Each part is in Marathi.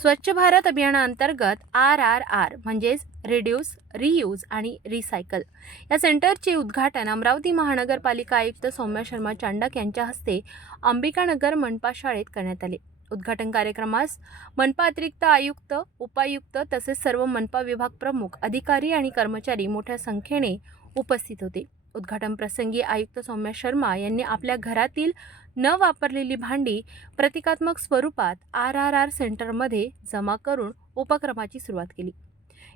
स्वच्छ भारत अभियानाअंतर्गत आर आर आर म्हणजेच रिड्यूस रियूज आणि रिसायकल या सेंटरचे उद्घाटन अमरावती महानगरपालिका आयुक्त सौम्या शर्मा चांडक यांच्या हस्ते अंबिकानगर मनपा शाळेत करण्यात आले. उद्घाटन कार्यक्रमास मनपा अतिरिक्त आयुक्त उपायुक्त तसेच सर्व मनपा विभाग प्रमुख अधिकारी आणि कर्मचारी मोठ्या संख्येने उपस्थित होते. उद्घाटन प्रसंगी आयुक्त सौम्या शर्मा यांनी आपल्या घरातील न वापरलेली भांडी प्रतिकात्मक स्वरूपात आर आर आर सेंटरमध्ये जमा करून उपक्रमाची सुरुवात केली.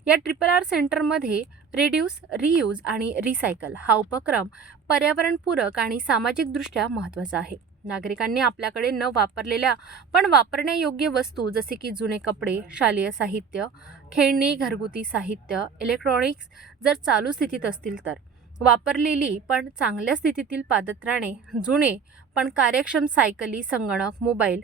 या ट्रिपल आर सेंटरमध्ये रिड्यूस रियूज आणि रिसायकल हा उपक्रम पर्यावरणपूरक आणि सामाजिकदृष्ट्या महत्त्वाचा आहे. नागरिकांनी आपल्याकडे न वापरलेल्या पण वापरण्यायोग्य वस्तू जसे की जुने कपडे शालेय साहित्य खेळणी घरगुती साहित्य इलेक्ट्रॉनिक्स जर चालू स्थितीत असतील तर. वापरलेली पण चांगल्या स्थितीतील पादत्राणे जुने पण कार्यक्षम सायकली संगणक मोबाईल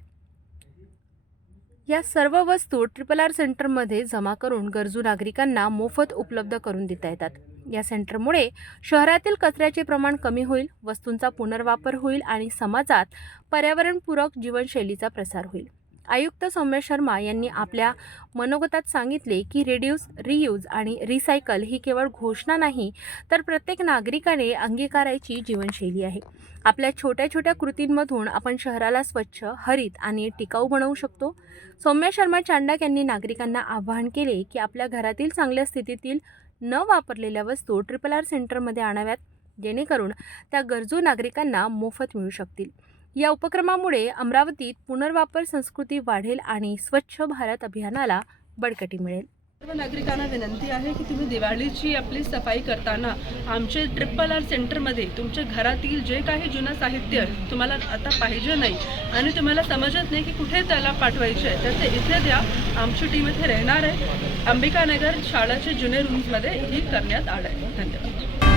या सर्व वस्तू ट्रिपल आर सेंटरमध्ये जमा करून गरजू नागरिकांना मोफत उपलब्ध करून देता येतात. या सेंटरमुळे शहरातील कचऱ्याचे प्रमाण कमी होईल वस्तूंचा पुनर्वापर होईल आणि समाजात पर्यावरणपूरक जीवनशैलीचा प्रसार होईल. आयुक्त सौम्य शर्मा यांनी आपल्या मनोगतात सांगितले की रिड्यूस रियूज आणि रिसायकल ही केवळ घोषणा नाही तर प्रत्येक नागरिकाने अंगीकारायची जीवनशैली आहे. आपल्या छोट्या छोट्या कृतींमधून आपण शहराला स्वच्छ हरित आणि टिकाऊ बनवू शकतो. सौम्या शर्मा चांडक यांनी नागरिकांना आवाहन केले की आपल्या घरातील चांगल्या स्थितीतील न वापरलेल्या वस्तू ट्रिपल आर सेंटरमध्ये आणाव्यात जेणेकरून त्या गरजू नागरिकांना मोफत मिळू शकतील. या उपक्रमामुळे अमरावतीत पुनर्वापर संस्कृती वाढेल आणि स्वच्छ भारत अभियानाला बळकटी मिळेल. सर्व नागरिकांना विनंती आहे की तुम्ही दिवाळीची आपली सफाई करताना आमचे ट्रिपल आर सेंटरमध्ये तुमच्या घरातील जे काही जुनं साहित्य तुम्हाला आता पाहिजे नाही आणि तुम्हाला समजत नाही की कुठे त्याला पाठवायचे आहे तर ते इथे द्या. आमची टीम इथे राहणार आहे. अंबिकानगर शाळाच्या जुने रूम्समध्ये ही करण्यात आलं आहे धन्यवाद.